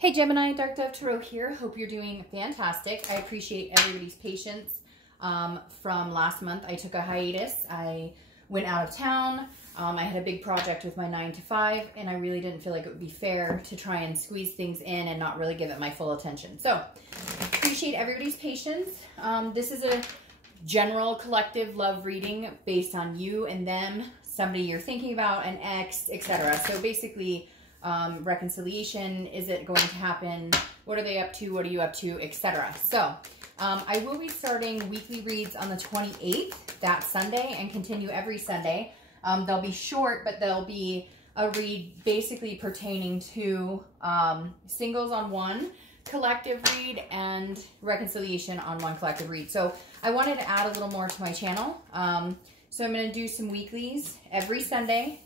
Hey Gemini, Dark Dove Tarot here. Hope you're doing fantastic. I appreciate everybody's patience. From last month, I took a hiatus. I went out of town. I had a big project with my 9 to 5, and I really didn't feel like it would be fair to try and squeeze things in and not really give it my full attention. So, appreciate everybody's patience. This is a general collective love reading based on you and them, somebody you're thinking about, an ex, etc. So basically, reconciliation, is it going to happen, what are they up to, what are you up to, etc. So I will be starting weekly reads on the 28th, that Sunday, and continue every Sunday. They'll be short, but they'll be a read basically pertaining to singles on one collective read and reconciliation on one collective read. So I wanted to add a little more to my channel. So I'm going to do some weeklies every Sunday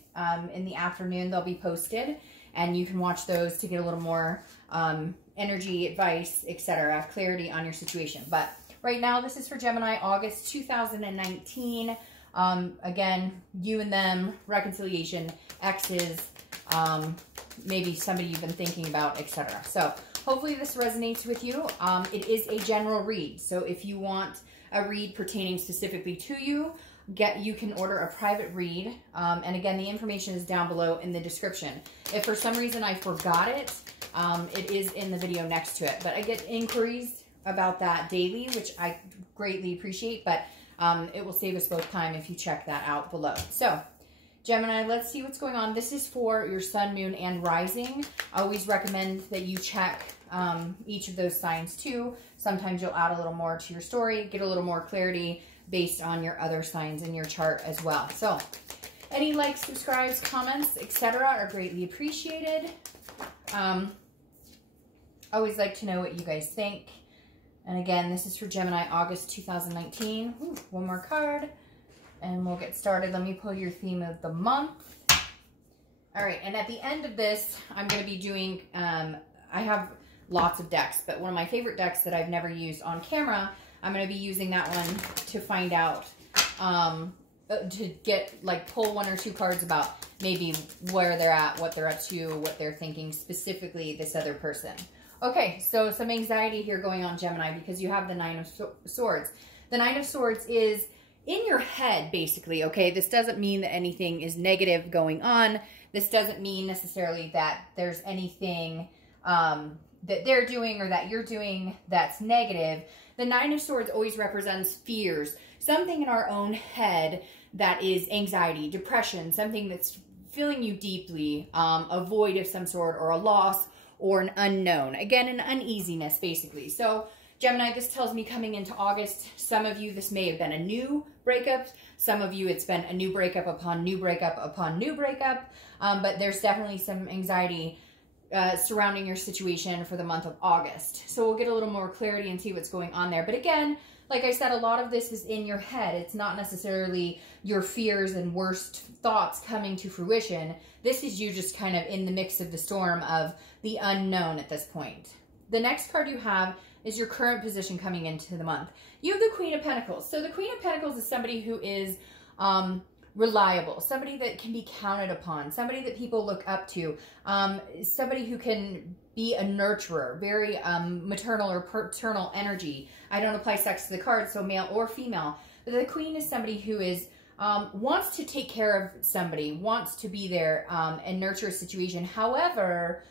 in the afternoon. They'll be posted, and you can watch those to get a little more energy, advice, etc., clarity on your situation. But right now, this is for Gemini, August 2019. Again, you and them, reconciliation, exes, maybe somebody you've been thinking about, etc. So hopefully this resonates with you. It is a general read. So if you want a read pertaining specifically to you, you can order a private read. And again, the information is down below in the description. If for some reason I forgot it, it is in the video next to it. But I get inquiries about that daily, which I greatly appreciate. But it will save us both time if you check that out below. So, Gemini, let's see what's going on. This is for your sun, moon, and rising. I always recommend that you check each of those signs too. Sometimes you'll add a little more to your story, get a little more clarity based on your other signs in your chart as well. So, any likes, subscribes, comments, etc. are greatly appreciated. Always like to know what you guys think. And again, this is for Gemini, August 2019. Ooh, one more card, and we'll get started. Let me pull your theme of the month. All right, and at the end of this, I'm going to be doing, I have lots of decks, but one of my favorite decks that I've never used on camera, I'm going to be using that one to find out, to get, pull one or two cards about maybe where they're at, what they're up to, what they're thinking, specifically this other person. Okay, so some anxiety here going on, Gemini, because you have the 9 of Swords. The 9 of Swords is in your head, basically, okay? This doesn't mean that anything is negative going on. This doesn't mean necessarily that there's anything that they're doing or that you're doing that's negative. The 9 of Swords always represents fears, something in our own head that is anxiety, depression, something that's filling you deeply, a void of some sort, or a loss, or an unknown. Again, an uneasiness, basically. So, Gemini, this tells me coming into August, some of you, this may have been a new breakup. Some of you, it's been a new breakup upon new breakup upon new breakup. But there's definitely some anxiety surrounding your situation for the month of August. So we'll get a little more clarity and see what's going on there. But again, like I said, a lot of this is in your head. It's not necessarily your fears and worst thoughts coming to fruition. This is you just kind of in the mix of the storm of the unknown at this point. The next card you have is your current position coming into the month. You have the Queen of Pentacles. So the Queen of Pentacles is somebody who is reliable, somebody that can be counted upon, somebody that people look up to, somebody who can be a nurturer, very maternal or paternal energy. I don't apply sex to the card, so male or female. But the Queen is somebody who is wants to take care of somebody, wants to be there and nurture a situation. However,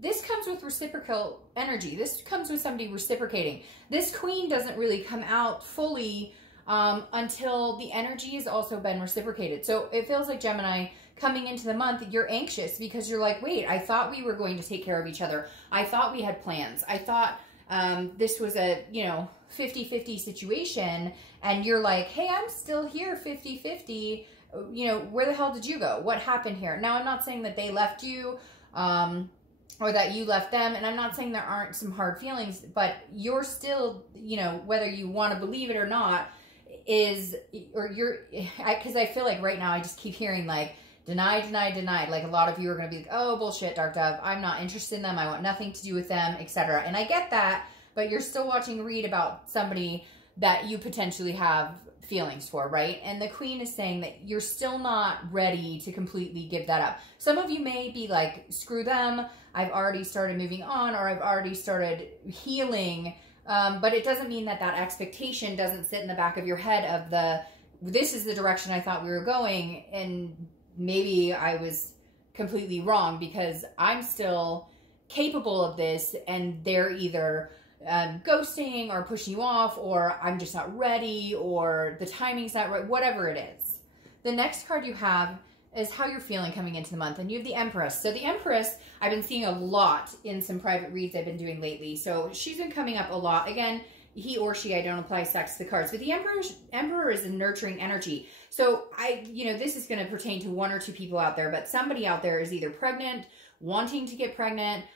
this comes with reciprocal energy. This comes with somebody reciprocating. This Queen doesn't really come out fully until the energy has also been reciprocated. So it feels like, Gemini, coming into the month, you're anxious because you're like, wait, I thought we were going to take care of each other. I thought we had plans. I thought this was a, 50-50 situation. And you're like, hey, I'm still here 50-50. Where the hell did you go? What happened here? Now, I'm not saying that they left you or that you left them. And I'm not saying there aren't some hard feelings, but you're still, whether you want to believe it or not, because I feel like right now I just keep hearing deny, deny, deny. Like a lot of you are going to be like, oh, bullshit, Dark Dove. I'm not interested in them. I want nothing to do with them, etc. And I get that, but you're still watching a read about somebody that you potentially have feelings for, right? And the Queen is saying that you're still not ready to completely give that up. Some of you may be like, screw them, I've already started moving on, or I've already started healing, but it doesn't mean that that expectation doesn't sit in the back of your head of this is the direction I thought we were going, and maybe I was completely wrong, because I'm still capable of this, and they're either ghosting or pushing you off, or I'm just not ready, or the timing's not right, whatever it is. The next card you have is how you're feeling coming into the month, and you have the Empress. So the Empress, I've been seeing a lot in some private reads I've been doing lately. So she's been coming up a lot. Again, he or she, I don't apply sex to the cards, but the Emperor is a nurturing energy. So this is going to pertain to one or two people out there, but somebody out there is either pregnant, wanting to get pregnant,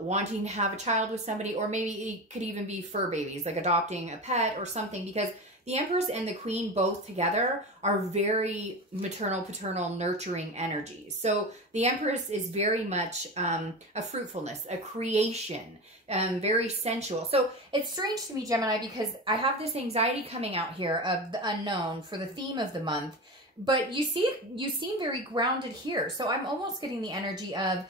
wanting to have a child with somebody, or maybe it could even be fur babies, like adopting a pet or something, because the Empress and the Queen both together are very maternal, paternal, nurturing energies. So the Empress is very much a fruitfulness, a creation, very sensual. So it's strange to me, Gemini, because I have this anxiety coming out here of the unknown for the theme of the month, but you seem very grounded here. So I'm almost getting the energy of,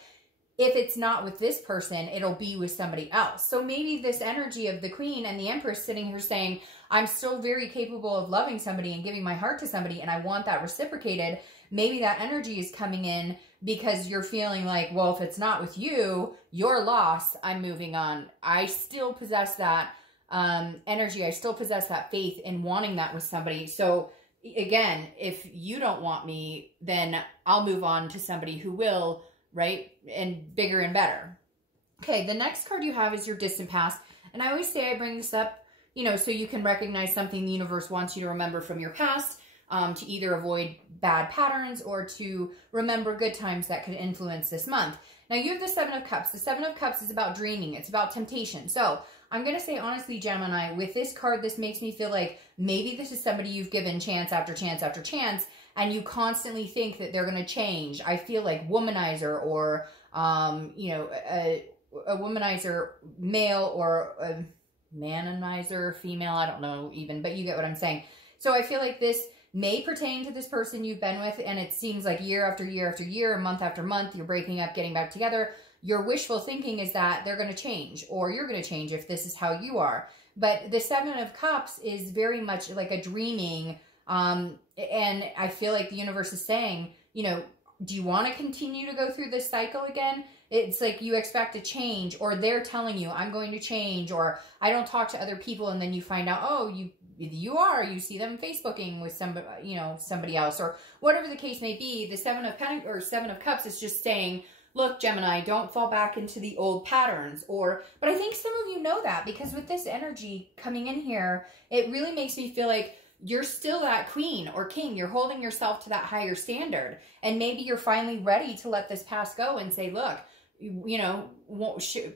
if it's not with this person, it'll be with somebody else. So maybe this energy of the Queen and the Empress sitting here saying, I'm still very capable of loving somebody and giving my heart to somebody, and I want that reciprocated. Maybe that energy is coming in because you're feeling like, well, if it's not with you, you're lost, I'm moving on. I still possess that energy. I still possess that faith in wanting that with somebody. So again, if you don't want me, then I'll move on to somebody who will, right? And bigger and better. Okay, the next card you have is your distant past. And I always say I bring this up, so you can recognize something the universe wants you to remember from your past, to either avoid bad patterns or to remember good times that could influence this month. Now you have the Seven of Cups. The Seven of Cups is about dreaming. It's about temptation. So I'm going to say honestly, Gemini, with this card, this makes me feel like maybe this is somebody you've given chance after chance after chance, and you constantly think that they're going to change. I feel like womanizer, or, a womanizer male, or a manonizer female. I don't know even, but you get what I'm saying. So I feel like this may pertain to this person you've been with, and it seems like year after year after year, month after month, you're breaking up, getting back together. Your wishful thinking is that they're going to change, or you're going to change if this is how you are. But the Seven of Cups is very much like a dreaming, and I feel like the universe is saying, do you want to continue to go through this cycle again? It's like you expect a change, or they're telling you, I'm going to change, or I don't talk to other people, and then you find out, oh, you see them Facebooking with somebody, somebody else, or whatever the case may be. The Seven of Cups is just saying, look, Gemini, don't fall back into the old patterns. But I think some of you know that, because with this energy coming in here, it really makes me feel like you're still that queen or king. You're holding yourself to that higher standard. And maybe you're finally ready to let this past go and say, look,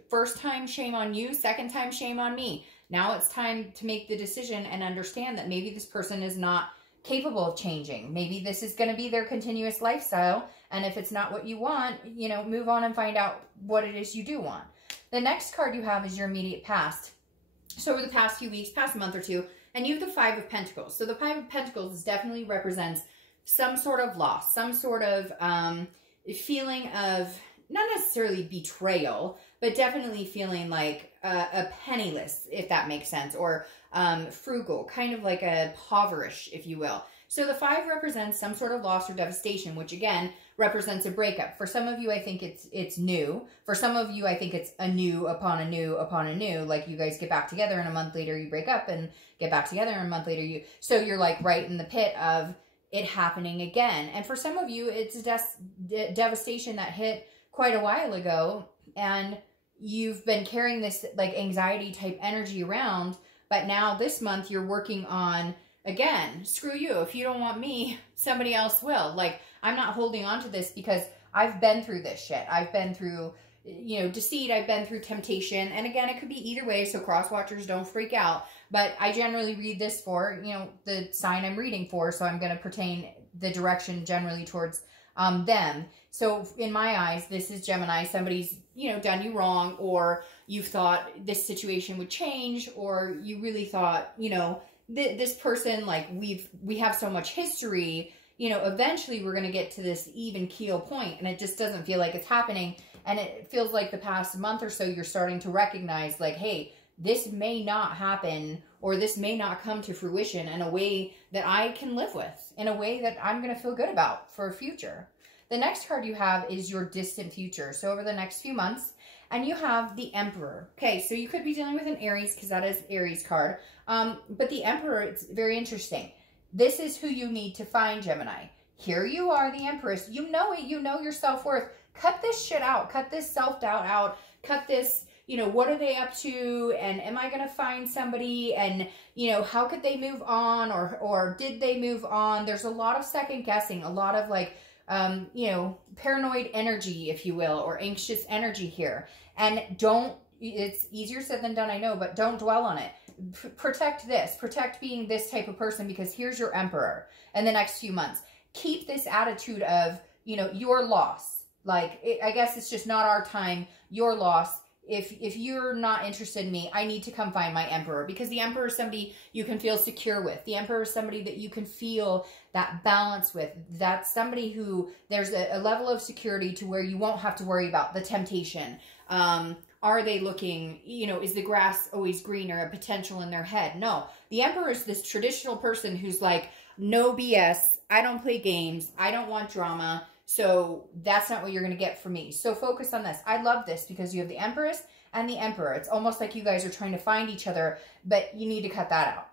first time, shame on you. Second time, shame on me. Now it's time to make the decision and understand that maybe this person is not capable of changing. Maybe this is going to be their continuous lifestyle. And if it's not what you want, move on and find out what it is you do want. The next card you have is your immediate past. So over the past few weeks, past month or two, and you have the Five of Pentacles. So the Five of Pentacles definitely represents some sort of loss, some sort of feeling of not necessarily betrayal, but definitely feeling like a penniless, if that makes sense, or frugal, kind of like a impoverished, if you will. So the Five represents some sort of loss or devastation, which again represents a breakup. For some of you, I think it's new. For some of you, I think it's a new upon a new upon a new. Like you guys get back together and a month later you break up, and get back together and a month later so you're like right in the pit of it happening again. And for some of you, it's devastation that hit quite a while ago, and you've been carrying this like anxiety type energy around, but now this month you're working on, again, screw you. If you don't want me, somebody else will. Like, I'm not holding on to this because I've been through this shit. I've been through, deceit. I've been through temptation. And again, it could be either way, so cross watchers don't freak out. But I generally read this for, the sign I'm reading for, so I'm going to pertain the direction generally towards them. So in my eyes, this is Gemini. Somebody's, done you wrong, or you thought this situation would change, or you really thought, this person, like we have so much history, you know, eventually we're going to get to this even keel point, and it just doesn't feel like it's happening. And it feels like the past month or so, you're starting to recognize like, hey, this may not happen, or this may not come to fruition in a way that I can live with, in a way that I'm going to feel good about for a future. The next card you have is your distant future. So over the next few months, and you have the Emperor. Okay, so you could be dealing with an Aries, because that is Aries card. But the Emperor, it's very interesting. This is who you need to find, Gemini. Here you are, the Empress. You know it. You know your self-worth. Cut this shit out. Cut this self-doubt out. Cut this, you know, what are they up to? And am I going to find somebody? And, you know, how could they move on? Or did they move on? There's a lot of second guessing, a lot of like, you know, paranoid energy, if you will, or anxious energy here. And it's easier said than done, I know, but don't dwell on it. Protect this. Protect being this type of person, because here's your Emperor in the next few months. Keep this attitude of, you know, your loss. Like, I guess it's just not our time, your loss. If you're not interested in me, I need to come find my Emperor, because the Emperor is somebody you can feel secure with. The Emperor is somebody that you can feel that balance with. That's somebody who there's a level of security to where you won't have to worry about the temptation. Are they looking, you know, is the grass always greener, a potential in their head? No, the Emperor is this traditional person who's like, no BS. I don't play games. I don't want drama. So that's not what you're going to get from me. So focus on this. I love this because you have the Empress and the Emperor. It's almost like you guys are trying to find each other, but you need to cut that out.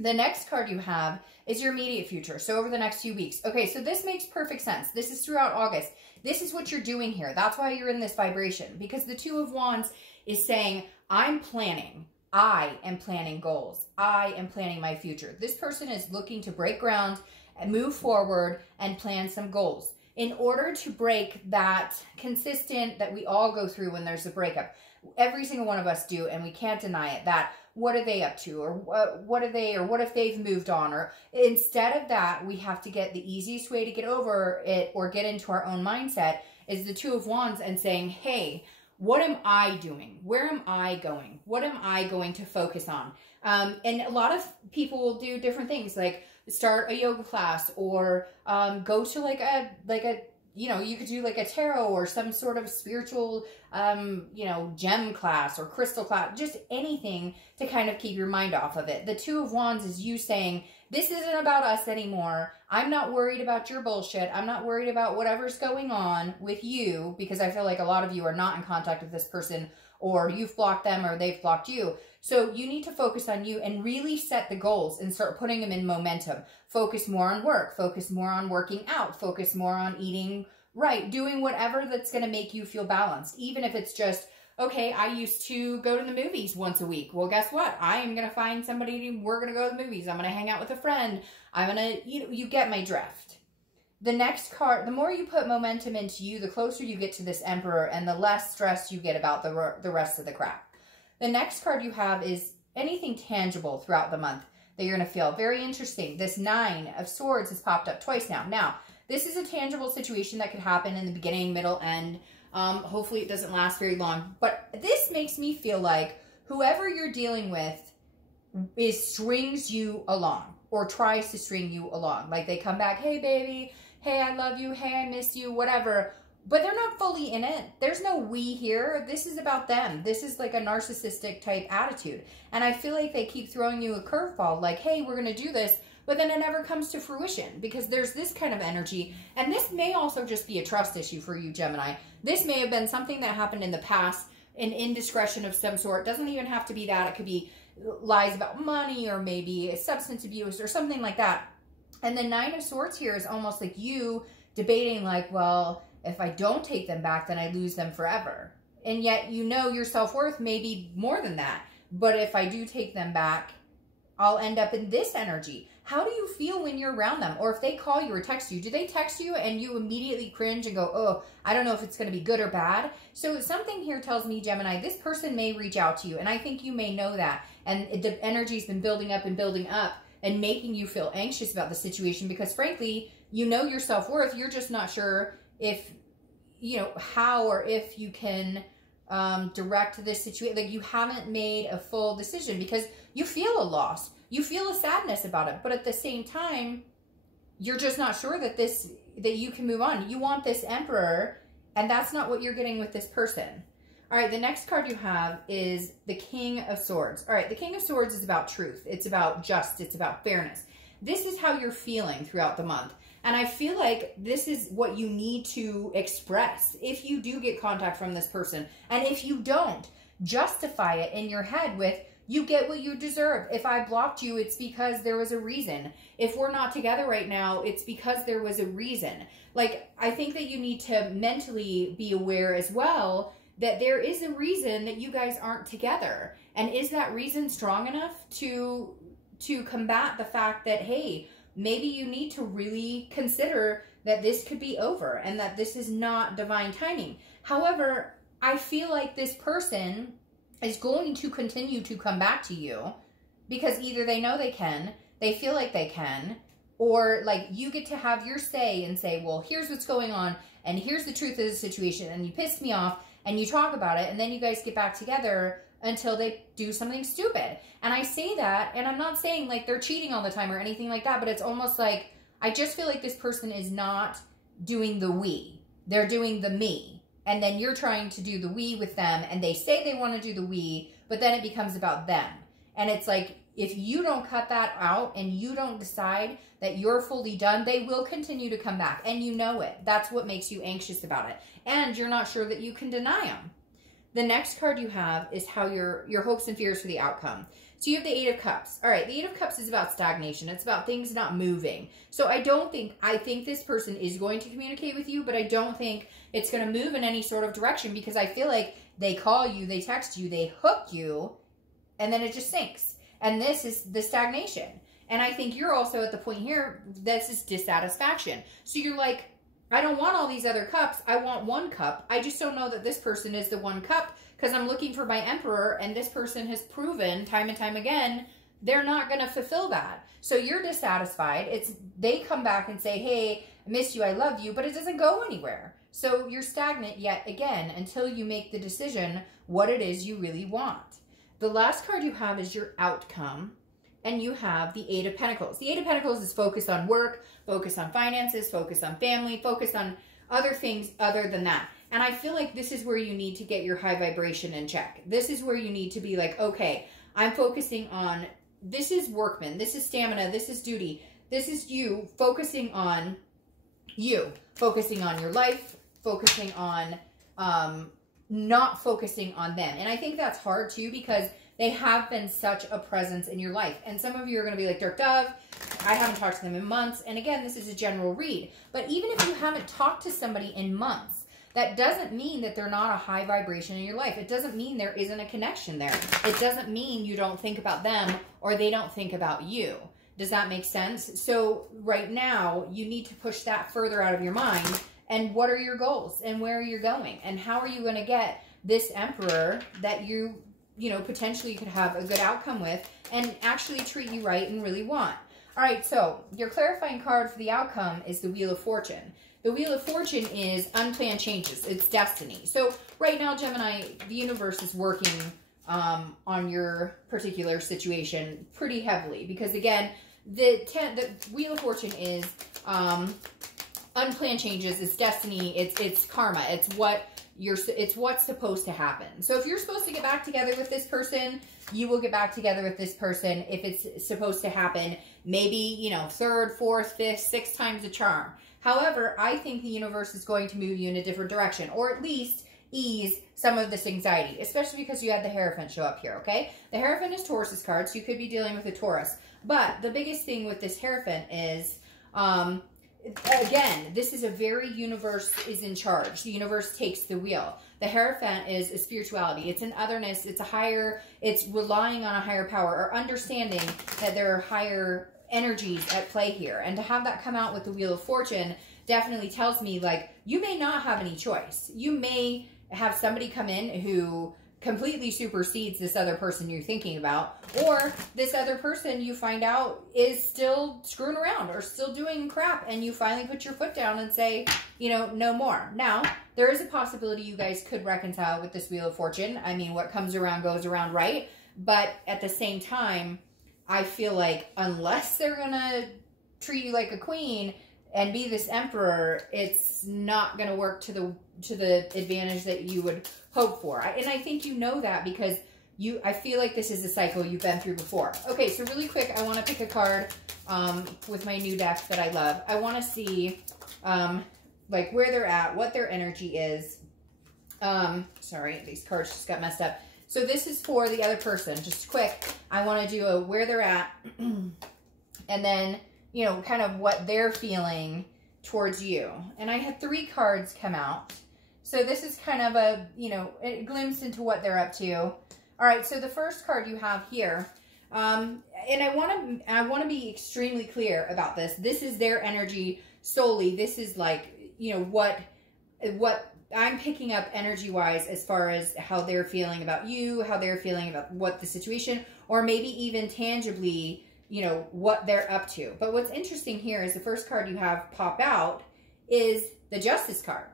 The next card you have is your immediate future. So over the next few weeks. Okay, so this makes perfect sense. This is throughout August. This is what you're doing here. That's why you're in this vibration, because the Two of Wands is saying, I'm planning. I am planning goals. I am planning my future. This person is looking to break ground and move forward and plan some goals. In order to break that consistent that we all go through when there's a breakup, every single one of us do, and we can't deny it, that what are they up to, or what are they, or what if they've moved on, or instead of that, we have to get the easiest way to get over it or get into our own mindset is the Two of Wands and saying, hey, what am I doing? Where am I going? What am I going to focus on? And a lot of people will do different things, like start a yoga class, or go to like a, you know, you could do like a tarot or some sort of spiritual, you know, gem class or crystal class, just anything to kind of keep your mind off of it. The Two of Wands is you saying, this isn't about us anymore. I'm not worried about your bullshit. I'm not worried about whatever's going on with you, because I feel like a lot of you are not in contact with this person, or you've blocked them or they've blocked you. So you need to focus on you and really set the goals and start putting them in momentum. Focus more on work. Focus more on working out. Focus more on eating right. Doing whatever that's going to make you feel balanced. Even if it's just, okay, I used to go to the movies once a week. Well, guess what? I am going to find somebody, we're going to go to the movies. I'm going to hang out with a friend. I'm going to, you get my drift. The next card, the more you put momentum into you, the closer you get to this Emperor and the less stress you get about the rest of the crap. The next card you have is anything tangible throughout the month that you're going to feel. Very interesting. This Nine of Swords has popped up twice now. Now, this is a tangible situation that could happen in the beginning, middle, end. Hopefully it doesn't last very long. But this makes me feel like whoever you're dealing with strings you along or tries to string you along. Like they come back, hey, baby, hey, I love you, hey, I miss you, whatever. But they're not fully in it. There's no we here. This is about them. This is like a narcissistic type attitude. And I feel like they keep throwing you a curveball, like, hey, we're going to do this. But then it never comes to fruition because there's this kind of energy. And this may also just be a trust issue for you, Gemini. This may have been something that happened in the past, an indiscretion of some sort. It doesn't even have to be that. It could be lies about money or maybe substance abuse or something like that. And the Nine of Swords here is almost like you debating like, well, if I don't take them back, then I lose them forever. And yet, you know, your self-worth may be more than that. But if I do take them back, I'll end up in this energy. How do you feel when you're around them? Or if they call you or text you, do they text you and you immediately cringe and go, oh, I don't know if it's going to be good or bad? So something here tells me, Gemini, this person may reach out to you. And I think you may know that. And the energy's been building up and making you feel anxious about the situation because, frankly, you know your self-worth. You're just not sure if, you know, how or if you can direct this situation. Like you haven't made a full decision because you feel a loss. you feel a sadness about it. But at the same time, you're just not sure that you can move on. You want this Emperor, and that's not what you're getting with this person. All right, the next card you have is the King of Swords. All right, the King of Swords is about truth. It's about justice. It's about fairness. This is how you're feeling throughout the month. And I feel like this is what you need to express if you do get contact from this person. And if you don't, justify it in your head with, you get what you deserve. If I blocked you, it's because there was a reason. If we're not together right now, it's because there was a reason. Like, I think that you need to mentally be aware as well that there is a reason that you guys aren't together. And is that reason strong enough to combat the fact that, hey, maybe you need to really consider that this could be over and that this is not divine timing. However, I feel like this person is going to continue to come back to you because either they know they can, they feel like they can, or like you get to have your say and say, well, here's what's going on and here's the truth of the situation, and you pissed me off, and you talk about it, and then you guys get back together until they do something stupid. And I say that, and I'm not saying like they're cheating all the time or anything like that, but it's almost like, I just feel like this person is not doing the we. They're doing the me. And then you're trying to do the we with them, and they say they want to do the we, but then it becomes about them. And it's like, if you don't cut that out and you don't decide that you're fully done, they will continue to come back, and you know it. That's what makes you anxious about it. And you're not sure that you can deny them. The next card you have is how your hopes and fears for the outcome. So you have the Eight of Cups. All right, the Eight of Cups is about stagnation. It's about things not moving. So I think this person is going to communicate with you, but I don't think it's going to move in any sort of direction, because I feel like they call you, they text you, they hook you, and then it just sinks. And this is the stagnation. And I think you're also at the point here, this is dissatisfaction. So you're like, I don't want all these other cups. I want one cup. I just don't know that this person is the one cup, because I'm looking for my Emperor, and this person has proven time and time again they're not going to fulfill that. So you're dissatisfied. They come back and say, hey, I miss you, I love you, but it doesn't go anywhere. So you're stagnant yet again until you make the decision what it is you really want. The last card you have is your outcome, and you have the Eight of Pentacles. The Eight of Pentacles is focused on work, focused on finances, focused on family, focused on other things other than that. And I feel like this is where you need to get your high vibration in check. This is where you need to be like, okay, I'm focusing on, this is workman, this is stamina, this is duty, this is you focusing on you, focusing on your life, focusing on not focusing on them. And I think that's hard too, because they have been such a presence in your life. And some of you are going to be like, Dark Dove, I haven't talked to them in months. And again, this is a general read. But even if you haven't talked to somebody in months, that doesn't mean that they're not a high vibration in your life. It doesn't mean there isn't a connection there. It doesn't mean you don't think about them or they don't think about you. Does that make sense? So right now, you need to push that further out of your mind. And what are your goals? And where are you going? And how are you going to get this Emperor that you potentially could have a good outcome with and actually treat you right and really want? All right, so your clarifying card for the outcome is the Wheel of Fortune. The Wheel of Fortune is unplanned changes. It's destiny. So right now, Gemini, the universe is working on your particular situation pretty heavily, because again, the Wheel of Fortune is unplanned changes. It's destiny. It's karma. It's what's supposed to happen. So if you're supposed to get back together with this person, you will get back together with this person if it's supposed to happen. Maybe, third, fourth, fifth, sixth times the charm. However, I think the universe is going to move you in a different direction, or at least ease some of this anxiety, especially because you had the Hierophant show up here, okay? The Hierophant is Taurus's card, so you could be dealing with a Taurus. But the biggest thing with this Hierophant is, again, this is a very universe is in charge. The universe takes the wheel. The Hierophant is a spirituality. It's an otherness. It's relying on a higher power, or understanding that there are higher energies at play here. And to have that come out with the Wheel of Fortune definitely tells me, like, you may not have any choice. You may have somebody come in who completely supersedes this other person you're thinking about, or this other person you find out is still screwing around or still doing crap, and you finally put your foot down and say, no more. Now, there is a possibility you guys could reconcile with this Wheel of Fortune. I mean, what comes around goes around, right? But at the same time, I feel like unless they're going to treat you like a queen and be this emperor, it's not going to work to the advantage that you would hope for. And I think you know that because I feel like this is a cycle you've been through before. Okay, so really quick, I want to pick a card with my new deck that I love. I want to see like where they're at, what their energy is. Sorry, these cards just got messed up. So this is for the other person. Just quick, I want to do a where they're at and then, you know, kind of what they're feeling towards you. And I had 3 cards come out. So this is kind of a, you know, a glimpse into what they're up to. All right, so the first card you have here, and I want to be extremely clear about this. This is their energy solely. This is like, you know, what I'm picking up energy-wise as far as how they're feeling about you, how they're feeling about what the situation, or maybe even tangibly, you know, what they're up to. But what's interesting here is the first card you have pop out is the Justice card.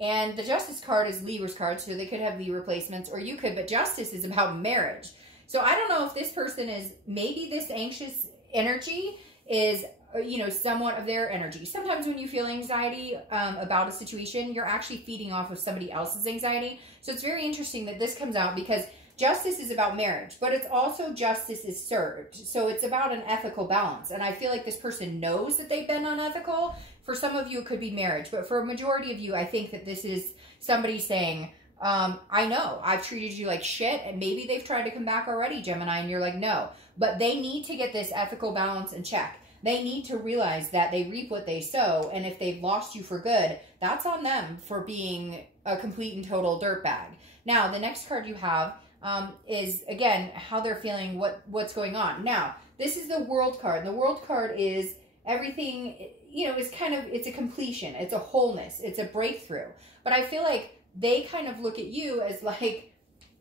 And the Justice card is Libra's card, so they could have Libra placements, or you could, but Justice is about marriage. So I don't know if this person is, maybe this anxious energy is, you know, somewhat of their energy. Sometimes when you feel anxiety about a situation, you're actually feeding off of somebody else's anxiety. So it's very interesting that this comes out because Justice is about marriage, but it's also justice is served. So it's about an ethical balance. And I feel like this person knows that they've been unethical. For some of you, it could be marriage. But for a majority of you, I think that this is somebody saying, I know I've treated you like shit. And maybe they've tried to come back already, Gemini. And you're like, no. But they need to get this ethical balance in check. They need to realize that they reap what they sow. And if they've lost you for good, that's on them for being a complete and total dirtbag. Now, the next card you have is, again, how they're feeling, what's going on. Now, this is the World card. The World card is everything, you know, is kind of, it's a completion. It's a wholeness. It's a breakthrough. But I feel like they kind of look at you as like,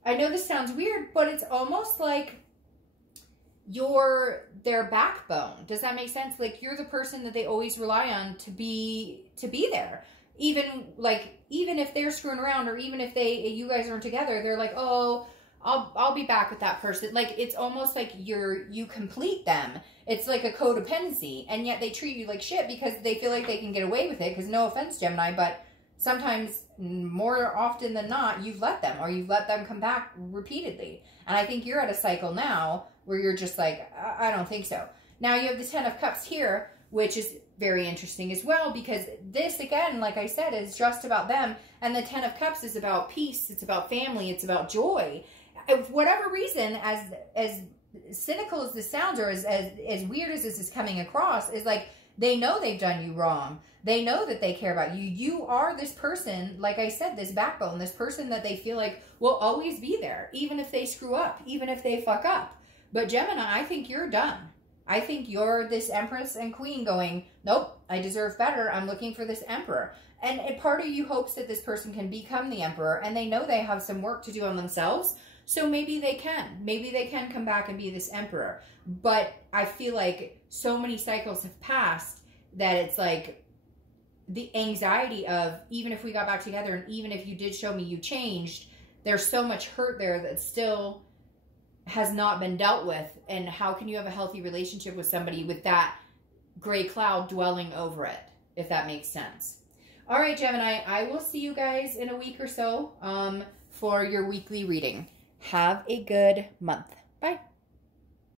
I know this sounds weird, but it's almost like you're their backbone. Does that make sense? Like you're the person that they always rely on to be there. Even if they're screwing around, or even if you guys aren't together, they're like, oh, I'll be back with that person. Like it's almost like you complete them. It's like a codependency, and yet they treat you like shit because they feel like they can get away with it. Because no offense, Gemini, but sometimes, more often than not, you've let them, or you've let them come back repeatedly. And I think you're at a cycle now where you're just like, I don't think so. Now you have the 10 of Cups here, which is very interesting as well, because this, again, like I said, is just about them. And the 10 of Cups is about peace. It's about family. It's about joy. For whatever reason, as cynical as this sounds, or as weird as this is coming across, is like, they know they've done you wrong. They know that they care about you. You are this person, like I said, this backbone, this person that they feel like will always be there, even if they screw up, even if they fuck up. But Gemini, I think you're done. I think you're this Empress and Queen going, nope, I deserve better. I'm looking for this Emperor. And part of you hopes that this person can become the Emperor, and they know they have some work to do on themselves. So maybe they can. Maybe they can come back and be this Emperor. But I feel like so many cycles have passed that it's like the anxiety of, even if we got back together and even if you did show me you changed, there's so much hurt there that still has not been dealt with. And how can you have a healthy relationship with somebody with that gray cloud dwelling over it, if that makes sense? All right, Gemini, I will see you guys in a week or so for your weekly reading. Have a good month. Bye.